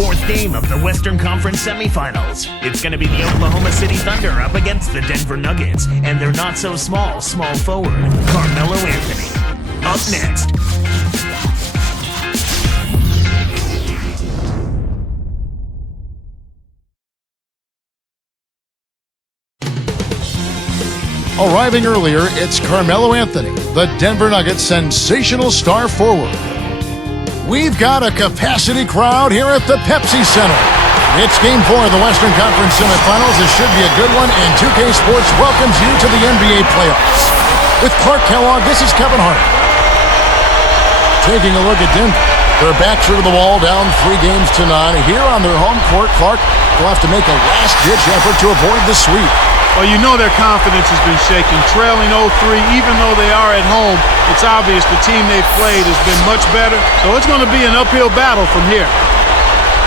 fourth game of the Western Conference semifinals. It's going to be the Oklahoma City Thunder up against the Denver Nuggets and their not-so-small small forward, Carmelo Anthony. Up next. Arriving earlier, it's Carmelo Anthony, the Denver Nuggets' sensational star forward. We've got a capacity crowd here at the Pepsi Center. It's Game 4 of the Western Conference semifinals. This should be a good one, and 2K Sports welcomes you to the NBA playoffs. With Clark Kellogg, this is Kevin Hart. Taking a look at Denver. Their backs are to the wall, down 3 games to none. Here on their home court, Clark will have to make a last-ditch effort to avoid the sweep. Well, you know their confidence has been shaken. Trailing 0-3, even though they are at home, it's obvious the team they've played has been much better. So it's going to be an uphill battle from here.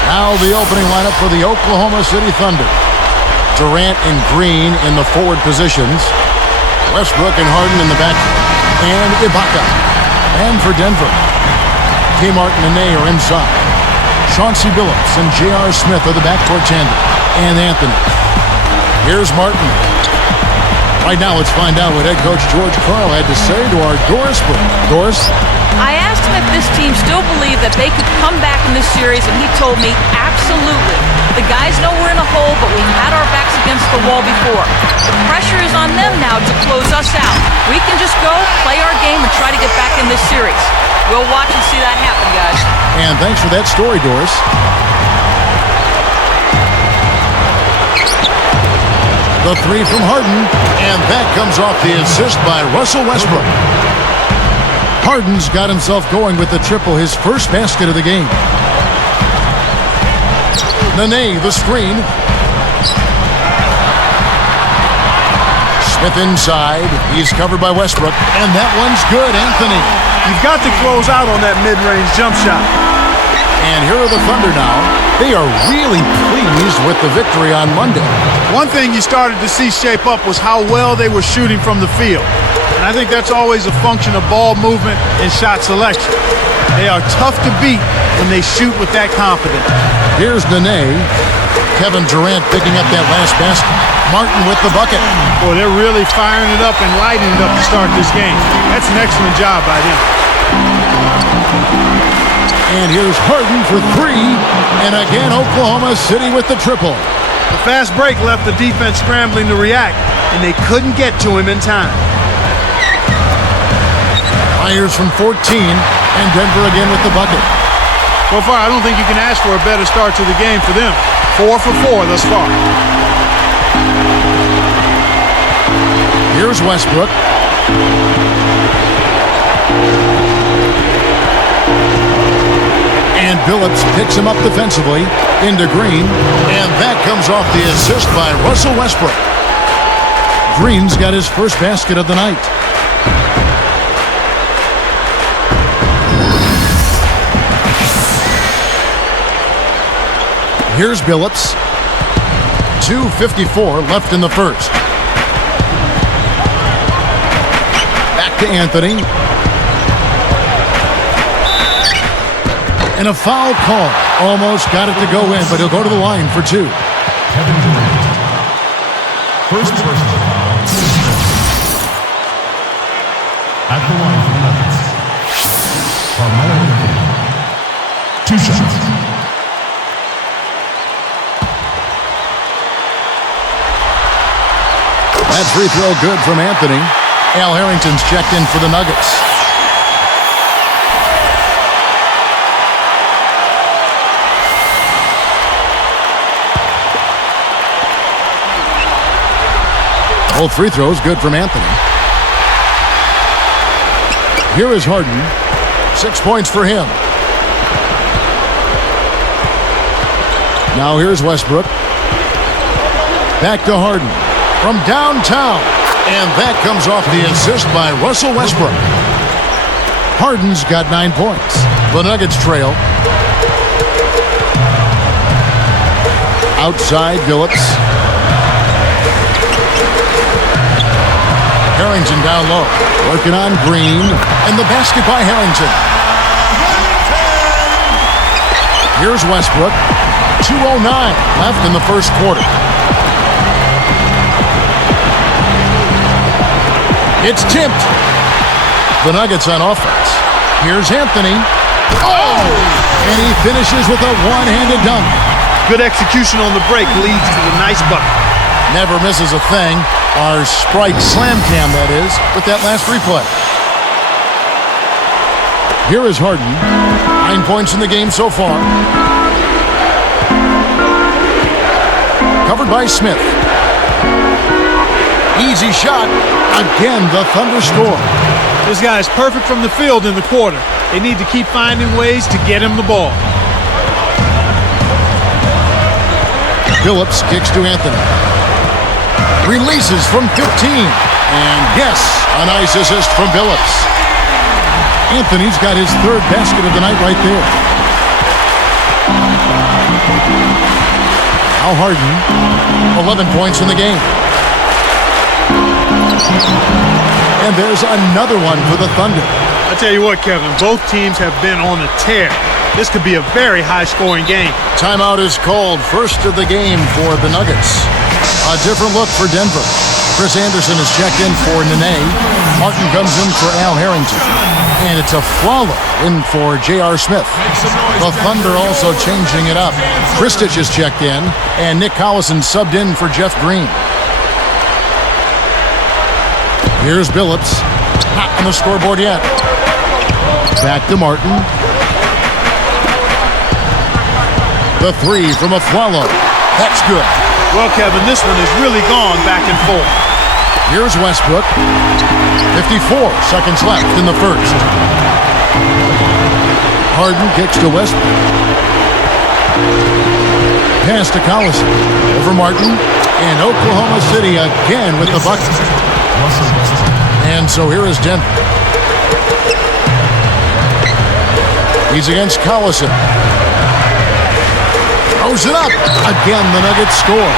Now the opening lineup for the Oklahoma City Thunder. Durant and Green in the forward positions. Westbrook and Harden in the back. And Ibaka. And for Denver, Kmart and Nene are inside. Chauncey Billups and J.R. Smith are the backcourt tandem. And Anthony. Here's Martin. Right now, let's find out what head coach George Karl had to say to our Doris Burke. Doris? I asked him if this team still believed that they could come back in this series, and he told me absolutely. The guys know we're in a hole, but we've had our backs against the wall before. The pressure is on them now to close us out. We can just go, play our game, and try to get back in this series. We'll watch and see that happen, guys. And thanks for that story, Doris. The 3 from Harden, and that comes off the assist by Russell Westbrook. Harden's got himself going with the triple, his first basket of the game. Nene, the screen. Smith inside. He's covered by Westbrook, and that one's good, Anthony. You've got to close out on that mid-range jump shot. And here are the Thunder now. They are really pleased with the victory on Monday. One thing you started to see shape up was how well they were shooting from the field. And I think that's always a function of ball movement and shot selection. They are tough to beat when they shoot with that confidence. Here's Nene. Kevin Durant picking up that last basket. Martin with the bucket. Boy, they're really firing it up and lighting it up to start this game. That's an excellent job by them. And here's Harden for 3. And again, Oklahoma City with the triple. The fast break left the defense scrambling to react, and they couldn't get to him in time. Myers from 14, and Denver again with the bucket. So far, I don't think you can ask for a better start to the game for them. 4 for 4 thus far. Here's Westbrook. And Billups picks him up defensively into Green. And that comes off the assist by Russell Westbrook. Green's got his first basket of the night. Here's Billups. 2:54 left in the first. Back to Anthony. And a foul call. Almost got it to go in, but he'll go to the line for 2. Kevin Durant. First personal foul. At the line for the Nuggets. Carmelo Anthony. 2 shots. That free throw good from Anthony. Al Harrington's checked in for the Nuggets. Both free throws good from Anthony. Here is Harden. 6 points for him. Now here's Westbrook. Back to Harden. From downtown. And that comes off the assist by Russell Westbrook. Harden's got 9 points. The Nuggets trail. Outside, Billups. Harrington down low. Working on Green. And the basket by Harrington. Here's Westbrook. 2:09 left in the first quarter. It's tipped. The Nuggets on offense. Here's Anthony. Oh! And he finishes with a one-handed dunk. Good execution on the break leads to the nice bucket. Never misses a thing. Our Sprite Slam Cam, that is, with that last replay. Here is Harden. 9 points in the game so far. Covered by Smith. Easy shot. Again, the Thunder score. This guy is perfect from the field in the quarter. They need to keep finding ways to get him the ball. Phillips kicks to Anthony. Releases from 15. And yes, a nice assist from Phillips. Anthony's got his third basket of the night right there. Al Harden, 11 points in the game. And there's another one for the Thunder. I tell you what, Kevin, both teams have been on a tear. This could be a very high-scoring game. Timeout is called. First of the game for the Nuggets. A different look for Denver. Chris Anderson is checked in for Nene. Martin comes in for Al Harrington. And it's a Flalo in for J.R. Smith. The Thunder also changing it up. Kristich is checked in, and Nick Collison subbed in for Jeff Green. Here's Billups. Not on the scoreboard yet. Back to Martin. The three from Afflalo. That's good. Well, Kevin, this one has really gone back and forth. Here's Westbrook. 54 seconds left in the first. Harden kicks to Westbrook. Pass to Collison. Over Martin. And Oklahoma City again with the bucket. And so here is Denver. He's against Collison. Throws it up. Again, the Nuggets score.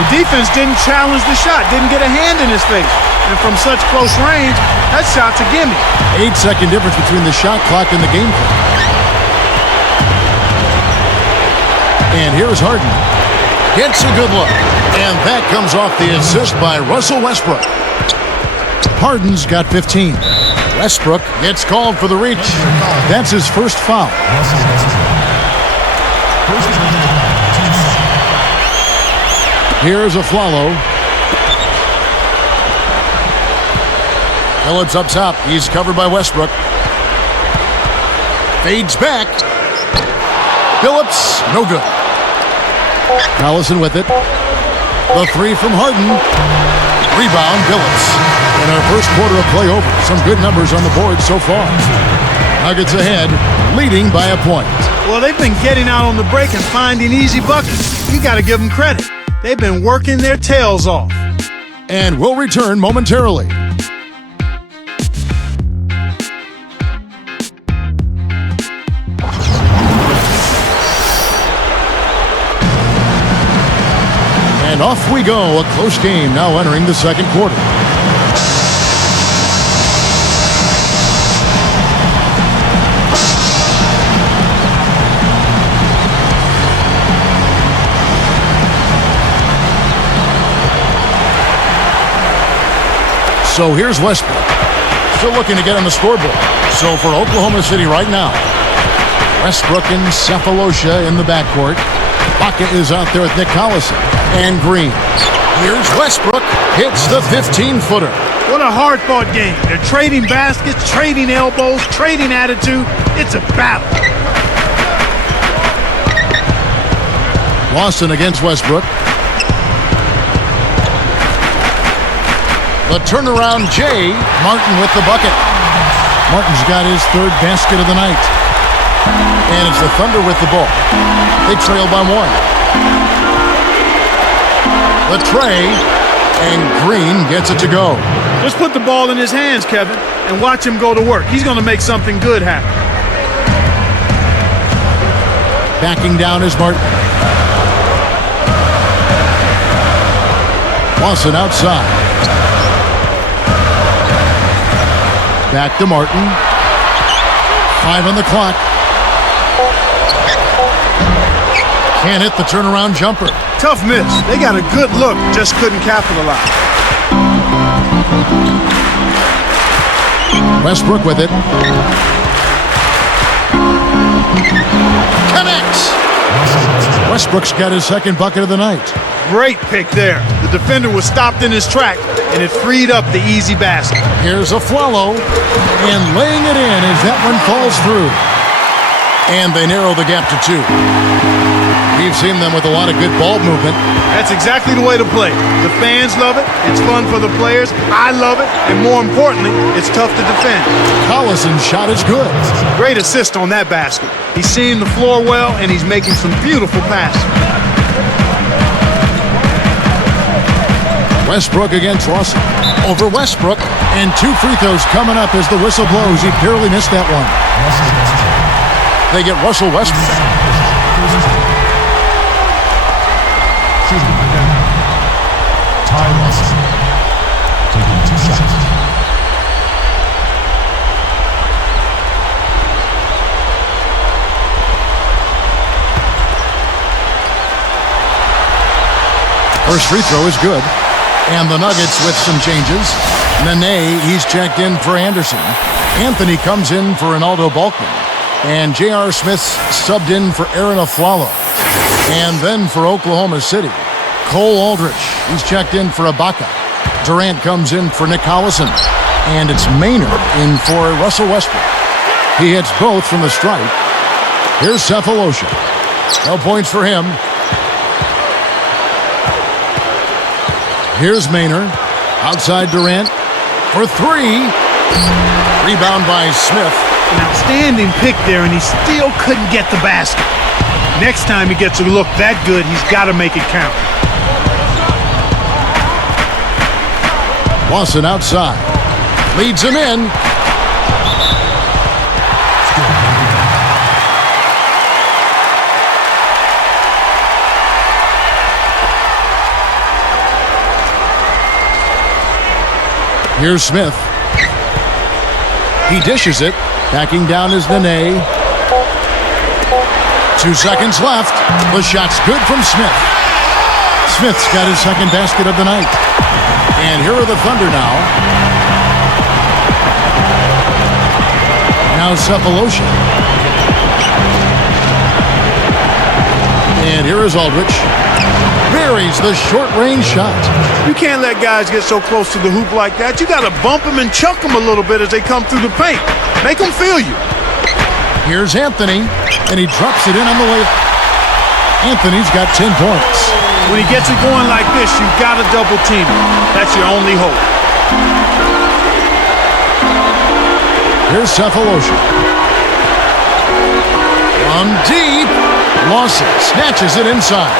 The defense didn't challenge the shot, didn't get a hand in his face. And from such close range, that shot's a gimme. 8-second difference between the shot clock and the game clock. And here's Harden. Gets a good look. And that comes off the assist by Russell Westbrook. Harden's got 15. Westbrook gets called for the reach. That's his first foul. Here's Afflalo. Phillips up top. He's covered by Westbrook. Fades back. Phillips, no good. Collison with it. The three from Harden. Rebound, Phillips. In our first quarter of play over, some good numbers on the board so far. Nuggets ahead, leading by a point. Well, they've been getting out on the break and finding easy buckets. You got to give them credit. They've been working their tails off. And we'll return momentarily. And off we go, a close game now entering the second quarter. So here's Westbrook. Still looking to get on the scoreboard. So for Oklahoma City right now, Westbrook and Cephalosha in the backcourt. Baca is out there with Nick Collison and Green. Here's Westbrook. Hits the 15-footer. What a hard-fought game. They're trading baskets, trading elbows, trading attitude. It's a battle. Lawson against Westbrook. The turnaround, Jay. Martin with the bucket. Martin's got his third basket of the night. And it's the Thunder with the ball. They trail by one. The tray, and Green gets it to go. Just put the ball in his hands, Kevin, and watch him go to work. He's going to make something good happen. Backing down is Martin. Lawson outside. Back to Martin. 5 on the clock. Can't hit the turnaround jumper. Tough miss. They got a good look, just couldn't capitalize. Westbrook with it. Connects. Westbrook's got his second bucket of the night. Great pick there. The defender was stopped in his track, and it freed up the easy basket. Here's Afflalo, and laying it in as that one falls through. And they narrow the gap to 2. We've seen them with a lot of good ball movement. That's exactly the way to play. The fans love it. It's fun for the players. I love it. And more importantly, it's tough to defend. Collison's shot is good. Great assist on that basket. He's seeing the floor well, and he's making some beautiful passes. Westbrook against Russell. Over Westbrook, and 2 free throws coming up as the whistle blows. He barely missed that one. They get Russell Westbrook. Ty Lawson taking 2 shots. First free throw is good. And the Nuggets with some changes. Nene, he's checked in for Anderson. Anthony comes in for Ronaldo Balkman. And J.R. Smith's subbed in for Aaron Afflalo. And then for Oklahoma City, Cole Aldrich, he's checked in for Ibaka. Durant comes in for Nick Collison. And it's Maynard in for Russell Westbrook. He hits both from the stripe. Here's Cephalosha. No points for him. Here's Maynard. Outside Durant for 3. Rebound by Smith. An outstanding pick there, and he still couldn't get the basket. Next time he gets a look that good, he's got to make it count. Lawson outside. Leads him in. Here's Smith. He dishes it. Backing down is Nene. 2 seconds left. The shot's good from Smith. Smith's got his second basket of the night. And here are the Thunder now. Now Cephalosha. And here is Aldrich. Buries the short-range shot. You can't let guys get so close to the hoop like that. You got to bump them and chunk them a little bit as they come through the paint. Make them feel you. Here's Anthony, and he drops it in on the layup. Anthony's got 10 points. When he gets it going like this, you've got to double team him. That's your only hope. Here's Cephalosha. From deep. Lawson snatches it inside.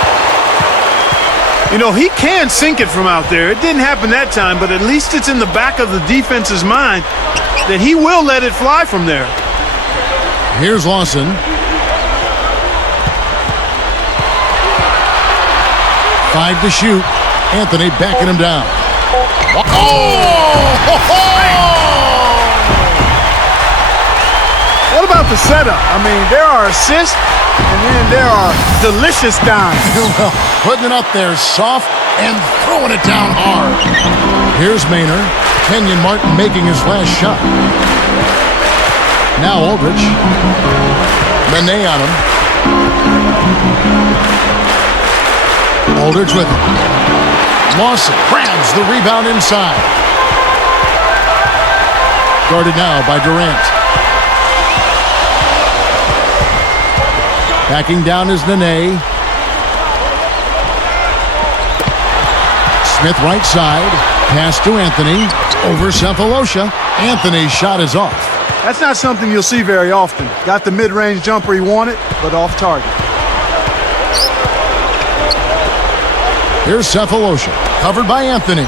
You know, he can sink it from out there. It didn't happen that time, but at least it's in the back of the defense's mind that he will let it fly from there. Here's Lawson. 5 to shoot. Anthony backing him down. What about the setup? I mean, there are assists, and then there are delicious dimes. Well, putting it up there soft and throwing it down hard. Here's Maynard. Kenyon Martin making his last shot. Now Aldrich. Nene on him. Aldrich with it. Lawson grabs the rebound inside. Guarded now by Durant. Backing down is Nene. Smith right side. Pass to Anthony. Over Cephalosha. Anthony's shot is off. That's not something you'll see very often. Got the mid-range jumper he wanted, but off target. Here's Cephalosha. Covered by Anthony.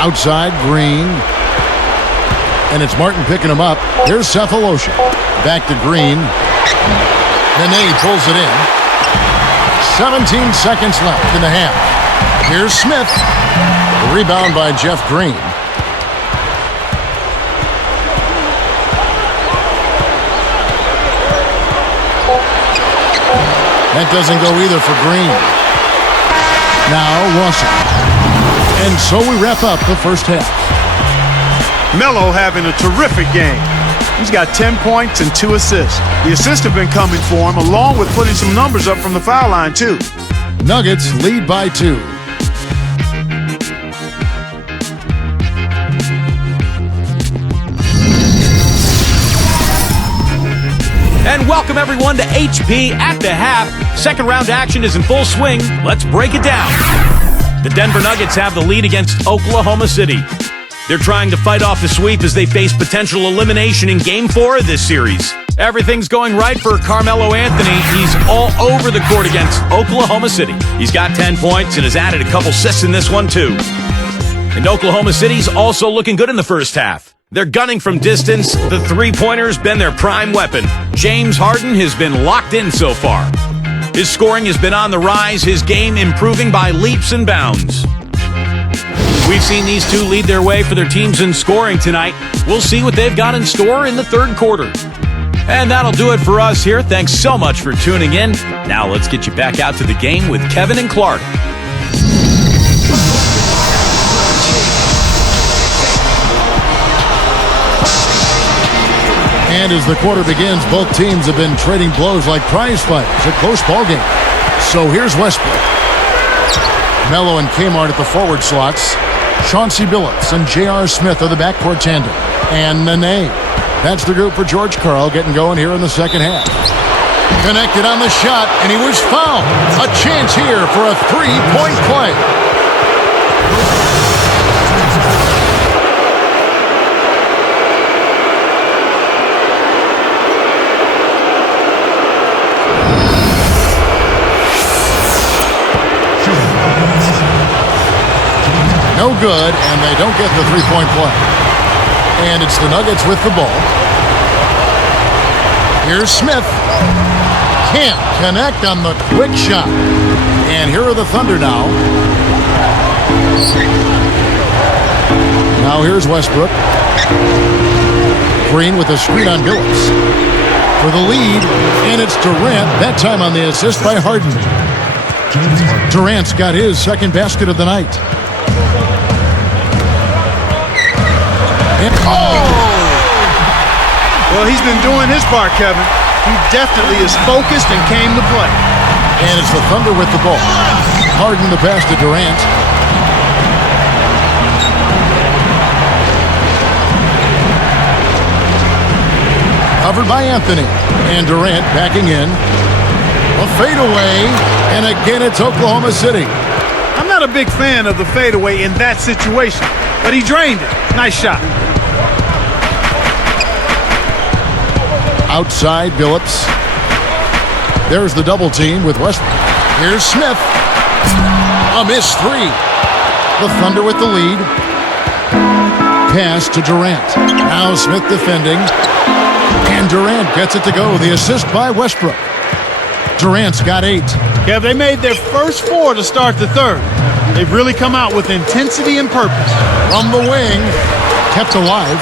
Outside, Green. And it's Martin picking him up. Here's Cephalosha. Back to Green. Nene pulls it in. 17 seconds left in the half. Here's Smith. The rebound by Jeff Green. That doesn't go either for Green. Now Russell. And so we wrap up the first half. Melo having a terrific game. He's got 10 points and 2 assists. The assists have been coming for him, along with putting some numbers up from the foul line, too. Nuggets lead by 2. And welcome everyone to HP at the half. Second round action is in full swing. Let's break it down. The Denver Nuggets have the lead against Oklahoma City. They're trying to fight off the sweep as they face potential elimination in Game 4 of this series. Everything's going right for Carmelo Anthony. He's all over the court against Oklahoma City. He's got 10 points and has added a couple assists in this one too. And Oklahoma City's also looking good in the first half. They're gunning from distance. The three-pointer's been their prime weapon. James Harden has been locked in so far. His scoring has been on the rise, his game improving by leaps and bounds. We've seen these two lead their way for their teams in scoring tonight. We'll see what they've got in store in the third quarter. And that'll do it for us here. Thanks so much for tuning in. Now let's get you back out to the game with Kevin and Clark. And as the quarter begins, both teams have been trading blows like prize fighters. A close ball game. So here's Westbrook. Melo and Kmart at the forward slots. Chauncey Billups and J.R. Smith are the backcourt tandem. And Nene. That's the group for George Karl getting going here in the second half. Connected on the shot, and he was fouled. A chance here for a three-point play. No good, and they don't get the three-point play. And it's the Nuggets with the ball. Here's Smith. Can't connect on the quick shot. And here are the Thunder now. Now here's Westbrook. Green with a screen on Billups. For the lead, and it's Durant, that time on the assist by Harden. Durant's got his second basket of the night. Well, he's been doing his part, Kevin. He definitely is focused and came to play. And it's the Thunder with the ball. Harden the pass to Durant. Covered by Anthony. And Durant backing in. A fadeaway. And again, it's Oklahoma City. I'm not a big fan of the fadeaway in that situation, but he drained it. Nice shot. Outside Billups. There's the double team with Westbrook. Here's Smith. A missed three. The Thunder with the lead. Pass to Durant. Now Smith defending. And Durant gets it to go. The assist by Westbrook. Durant's got 8. Yeah, they made their first 4 to start the third. They've really come out with intensity and purpose. From the wing. Kept alive.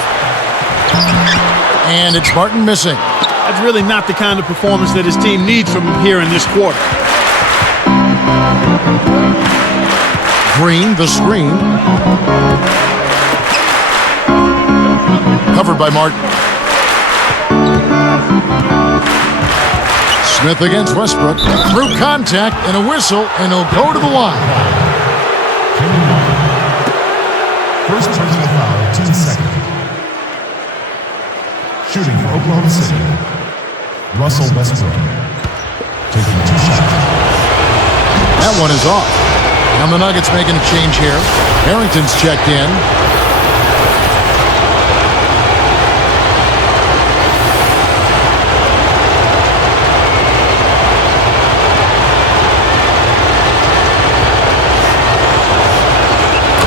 And it's Martin missing. That's really not the kind of performance that his team needs from him here in this quarter. Green, the screen. Covered by Martin. Smith against Westbrook. Through contact and a whistle, and he'll go to the line. First personal foul, 10 seconds. Shooting for Oklahoma City, Russell Westbrook. Taking 2 shots. That one is off. And the Nuggets making a change here. Harrington's checked in.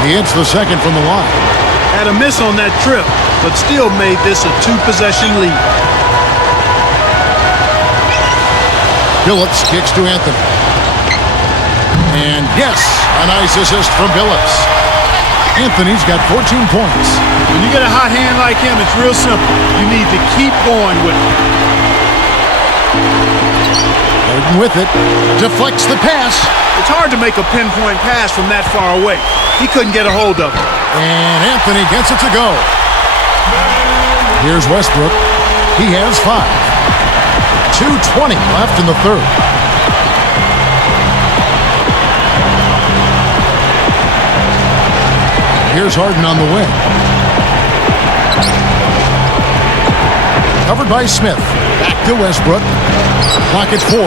He hits the second from the line. Had a miss on that trip, but still made this a 2-possession lead. Billups kicks to Anthony. And yes, a nice assist from Billups. Anthony's got 14 points. When you get a hot hand like him, it's real simple. You need to keep going with it. Harden with it. Deflects the pass. It's hard to make a pinpoint pass from that far away. He couldn't get a hold of it. And Anthony gets it to go. Here's Westbrook. He has 5. 2:20 left in the third. Here's Harden on the wing. Covered by Smith. Back to Westbrook. Clock at 4.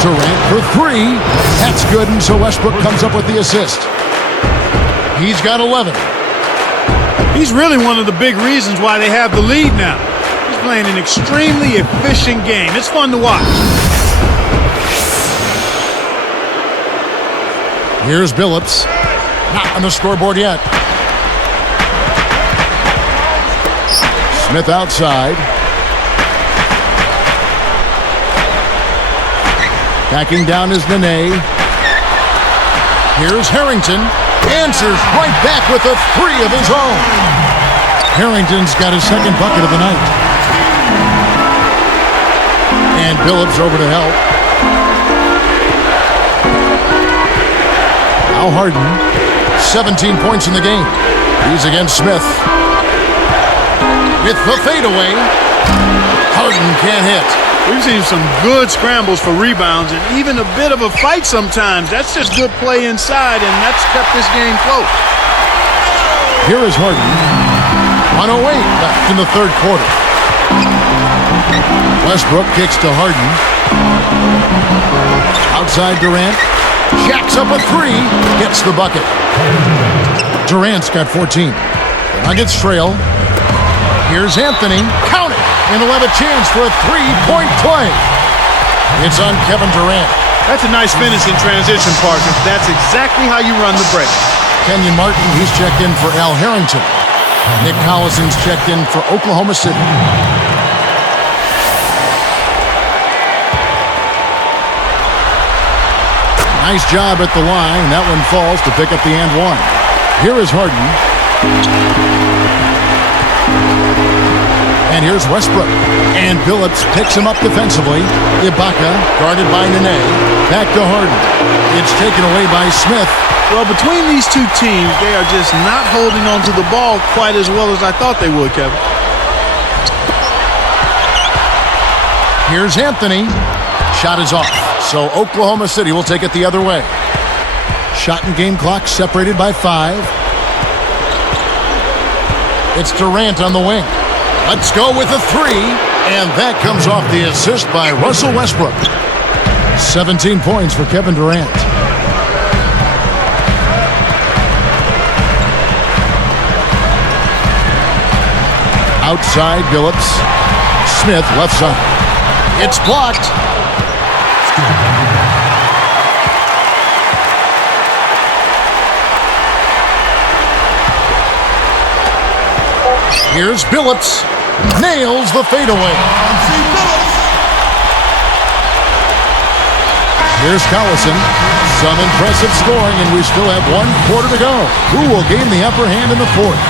Durant for 3. That's good, and so Westbrook comes up with the assist. He's got 11. He's really one of the big reasons why they have the lead now. He's playing an extremely efficient game. It's fun to watch. Here's Billups. Not on the scoreboard yet. Smith outside. Backing down is Nene. Here's Harrington. Answers right back with a 3 of his own. Harrington's got his second bucket of the night. And Billups over to help. Now Harden. 17 points in the game. He's against Smith. With the fadeaway. Harden can't hit. We've seen some good scrambles for rebounds and even a bit of a fight sometimes. That's just good play inside, and that's kept this game close. Here is Harden. 1:08 left in the third quarter. Westbrook kicks to Harden. Outside Durant. Jacks up a 3. Gets the bucket. Durant's got 14. The Nuggets trail. Here's Anthony. Count it! And they'll have a chance for a 3-point play. It's on Kevin Durant. That's a nice finish in transition, partner. That's exactly how you run the break. Kenyon Martin, he's checked in for Al Harrington. Nick Collison's checked in for Oklahoma City. Nice job at the line. That one falls to pick up the and one. Here is Harden. And here's Westbrook. And Billups picks him up defensively. Ibaka, guarded by Nene. Back to Harden. It's taken away by Smith. Well, between these two teams, they are just not holding on to the ball quite as well as I thought they would, Kevin. Here's Anthony. Shot is off. So Oklahoma City will take it the other way. Shot and game clock separated by 5. It's Durant on the wing. Let's go with a 3. And that comes off the assist by Russell Westbrook. 17 points for Kevin Durant. Outside Billups. Smith left side. It's blocked. Here's Billups. Nails the fadeaway. Here's Collison. Some impressive scoring, and we still have 1 quarter to go. Who will gain the upper hand in the fourth?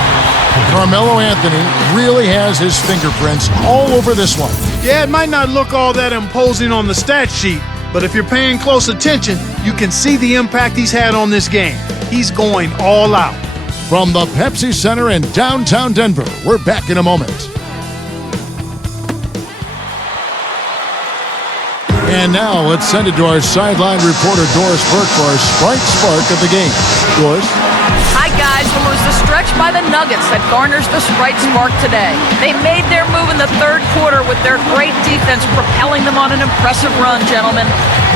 Carmelo Anthony really has his fingerprints all over this one. Yeah, it might not look all that imposing on the stat sheet, but if you're paying close attention, you can see the impact he's had on this game. He's going all out. From the Pepsi Center in downtown Denver, we're back in a moment. And now let's send it to our sideline reporter, Doris Burke, for our Sprite Spark of the game. Doris? Hi, guys. Well, it was the stretch by the Nuggets that garners the Sprite Spark today. They made their move in the third quarter with their great defense propelling them on an impressive run, gentlemen.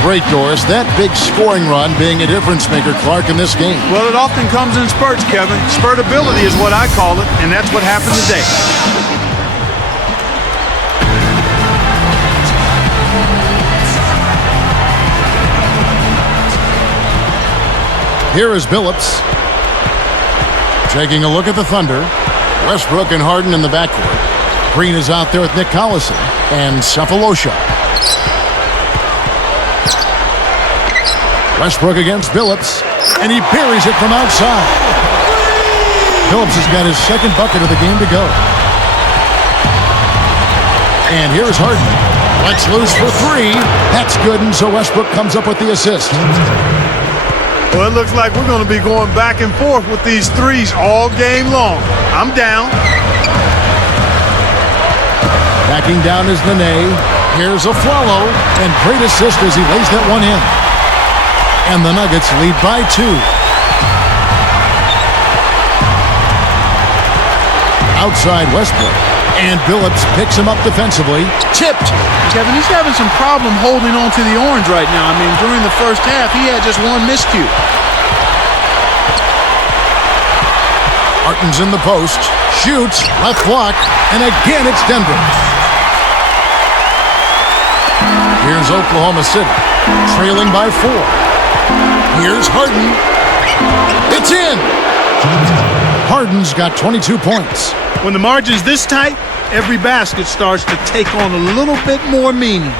Great, Doris. That big scoring run being a difference maker, Clark, in this game. Well, it often comes in spurts, Kevin. Spurtability is what I call it, and that's what happened today. Here is Billups. Taking a look at the Thunder. Westbrook and Harden in the backcourt. Green is out there with Nick Collison and Cephalosha. Westbrook against Billups, and he buries it from outside. Billups has got his second bucket of the game to go. And here's Harden. Let's loose for three. That's good, and so Westbrook comes up with the assist. Well, it looks like we're going to be going back and forth with these threes all game long. I'm down. Backing down is Nene. Here's a Flalo, and great assist as he lays that one in. And the Nuggets lead by 2. Outside Westbrook, and Billups picks him up defensively. Tipped. Kevin, he's having some problem holding on to the orange right now. I mean, during the first half, he had just one miscue. Martin's in the post, shoots, left block, and again it's Denver. Here's Oklahoma City, trailing by 4. Here's Harden. It's in! Harden's got 22 points. When the margin's this tight, every basket starts to take on a little bit more meaning.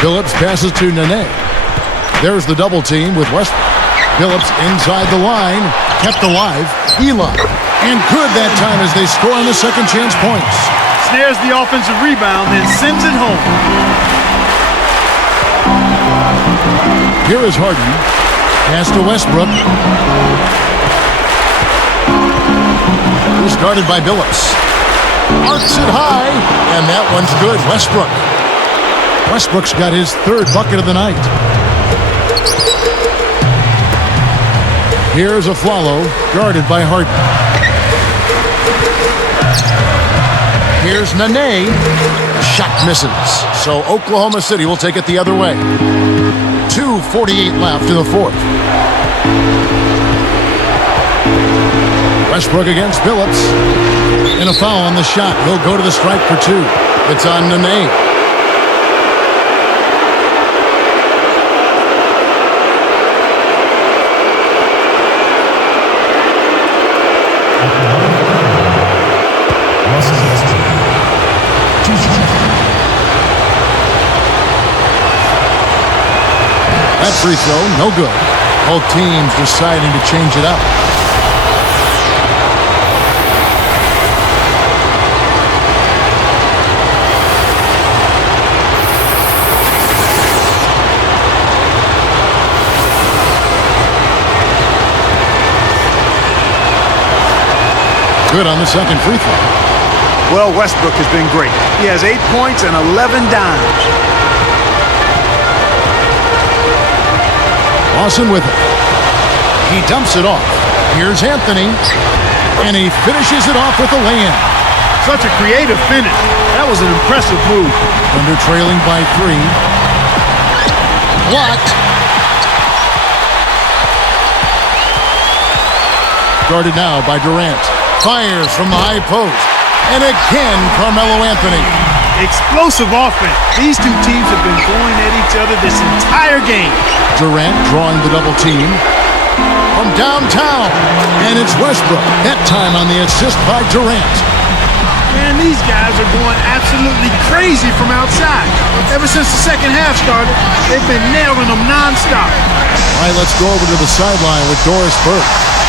Billups passes to Nene. There's the double team with Westbrook. Billups inside the line, kept alive. Eli. And good that time as they score on the second chance points. Snares the offensive rebound, then sends it home. Here is Harden. Pass to Westbrook. Who's guarded by Billups. Arcs it high, and that one's good. Westbrook. Westbrook's got his 3rd bucket of the night. Here's a Flalo, guarded by Harden. Here's Nene. Shot misses. So Oklahoma City will take it the other way. 2:48 left in the 4th. Westbrook against Billups. And a foul on the shot. He'll go to the strike for 2. It's on Nene. That free throw, no good. Both teams deciding to change it up. Good on the second free throw. Well, Westbrook has been great. He has 8 points and 11 dimes. Lawson with it. He dumps it off. Here's Anthony. And he finishes it off with a lay-in. Such a creative finish. That was an impressive move. Thunder trailing by 3. Blocked. Guarded now by Durant. Fires from the high post. And again, Carmelo Anthony. Explosive offense. These two teams have been going at each other this entire game. Durant drawing the double team from downtown. And it's Westbrook. That time on the assist by Durant. Man, these guys are going absolutely crazy from outside. Ever since the second half started, they've been nailing them nonstop. All right, let's go over to the sideline with Doris Burke.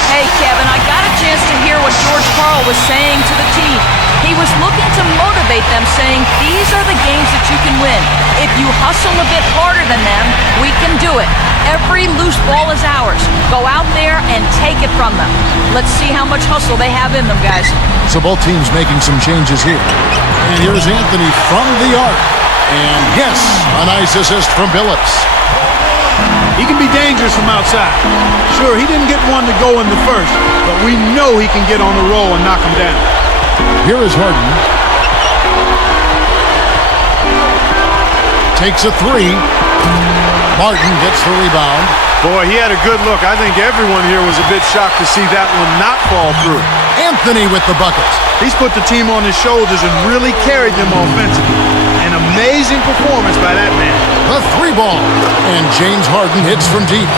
Hey, Kevin, I got a chance to hear what George Karl was saying to the team. He was looking to motivate them, saying, these are the games that you can win. If you hustle a bit harder than them, we can do it. Every loose ball is ours. Go out there and take it from them. Let's see how much hustle they have in them, guys. So both teams making some changes here. And here's Anthony from the arc. And yes, a nice assist from Billups. He can be dangerous from outside. Sure, he didn't get one to go in the first, but we know he can get on the roll and knock him down. Here is Harden. Takes a 3. Martin gets the rebound. Boy, he had a good look. I think everyone here was a bit shocked to see that one not fall through. Anthony with the bucket. He's put the team on his shoulders and really carried them offensively. An amazing performance by that man. The 3 ball. And James Harden hits from deep.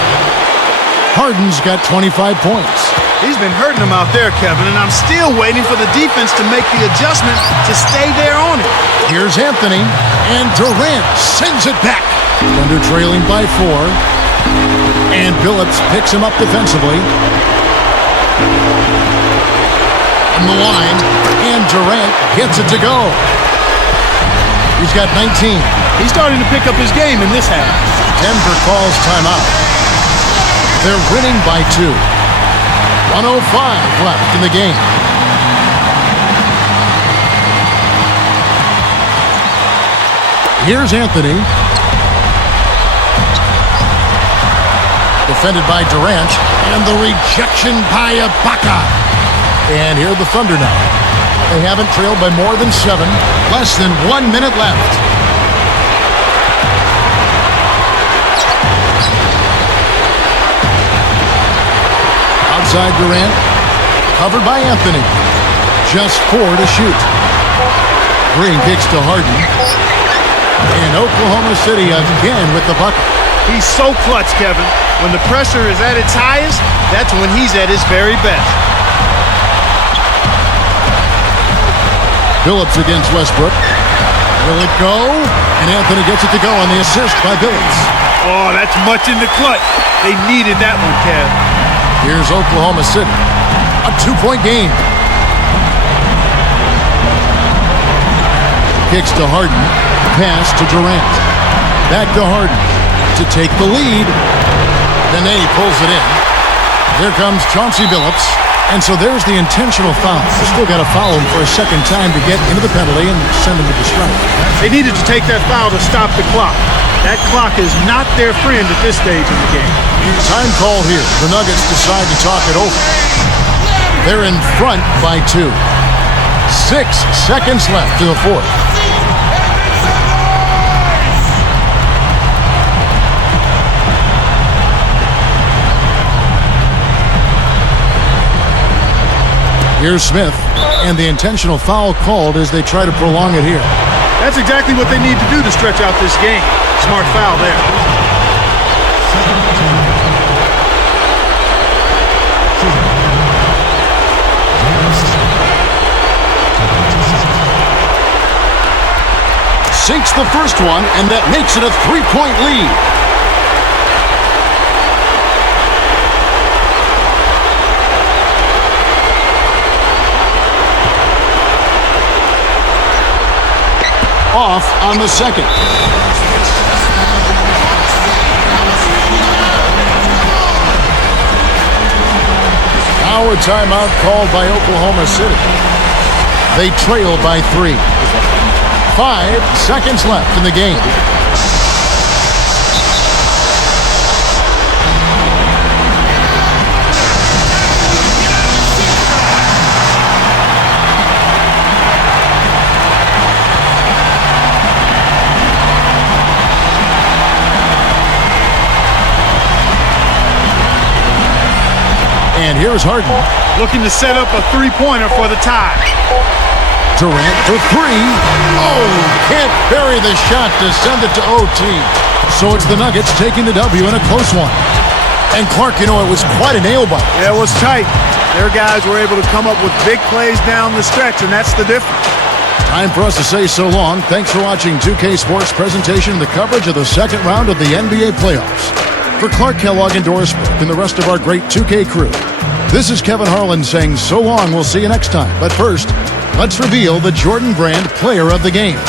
Harden's got 25 points. He's been hurting them out there, Kevin, and I'm still waiting for the defense to make the adjustment to stay there on it. Here's Anthony, and Durant sends it back. Thunder trailing by 4. And Billups picks him up defensively. On the line, and Durant gets it to go. He's got 19. He's starting to pick up his game in this half. Denver calls timeout. They're winning by 2. 1:05 left in the game. Here's Anthony. Defended by Durant. And the rejection by Ibaka. And here are the Thunder now. They haven't trailed by more than 7. Less than 1 minute left. Outside Durant. Covered by Anthony. Just 4 to shoot. Green kicks to Harden. And Oklahoma City again with the bucket. He's so clutch, Kevin. When the pressure is at its highest, that's when he's at his very best. Billups against Westbrook. Will it go? And Anthony gets it to go on the assist by Billups. Oh, that's much in the clutch. They needed that one, Kev. Here's Oklahoma City. A 2-point game. Kicks to Harden. Pass to Durant. Back to Harden to take the lead. Nene pulls it in. Here comes Chauncey Billups. And so there's the intentional foul. They still got to foul him for a second time to get into the penalty and send him to the strike. They needed to take that foul to stop the clock. That clock is not their friend at this stage in the game. Time call here. The Nuggets decide to talk it over. They're in front by 2. 6 seconds left in the fourth. Here's Smith, and the intentional foul called as they try to prolong it here. That's exactly what they need to do to stretch out this game. Smart foul there. Sinks the first one, and that makes it a 3-point lead. Off on the second. Now a timeout called by Oklahoma City. They trail by 3. 5 seconds left in the game. And here's Harden. Looking to set up a 3-pointer for the tie. Durant for 3. Oh, can't bury the shot to send it to OT. So it's the Nuggets taking the W in a close one. And Clark, you know, it was quite a nail-biter. Yeah, it was tight. Their guys were able to come up with big plays down the stretch, and that's the difference. Time for us to say so long. Thanks for watching 2K Sports' presentation and the coverage of the second round of the NBA playoffs. For Clark Kellogg and Doris Burke and the rest of our great 2K crew, this is Kevin Harlan saying so long. We'll see you next time. But first, let's reveal the Jordan Brand Player of the Game.